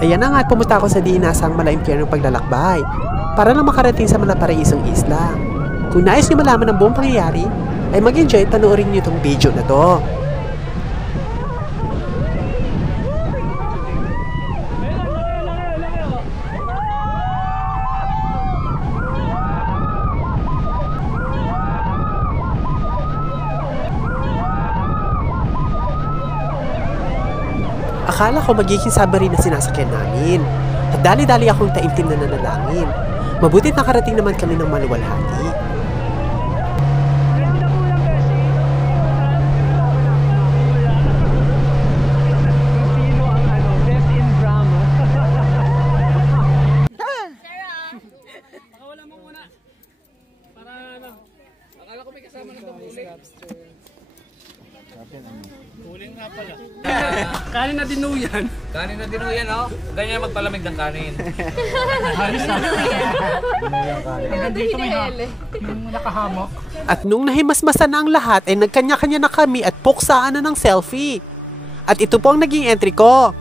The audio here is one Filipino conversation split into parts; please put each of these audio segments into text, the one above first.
Ayan na nga at pumunta ako sa di inasang malaimpyernong paglalakbay para lang makarating sa malaparaisong isla. Kung nais nyo malaman ang buong pangyayari, ay mag-enjoy at panoorin nyo itong video na to. Akala ko magiging submarine na sinasakyan namin. At dali-dali akong taimtim na nanalangin. Mabutit nakarating naman kami ng maluwalhati. Pakawala mo muna. Para ano. Akala ko may kasama na pamuli. Huling nga pala. Kanin na dinuyan. Kanin na dinuyan, oh. Ganyan magpalamig ng kanin. Halos na. Hanggang dito may nakahamok. At nung nahimasmasan na ang lahat, ay nagkanya-kanya na kami at puksaan na ng selfie. At ito po ang naging entry ko.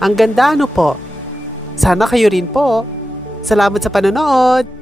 Ang ganda ano po. Sana kayo rin po. Salamat sa panonood.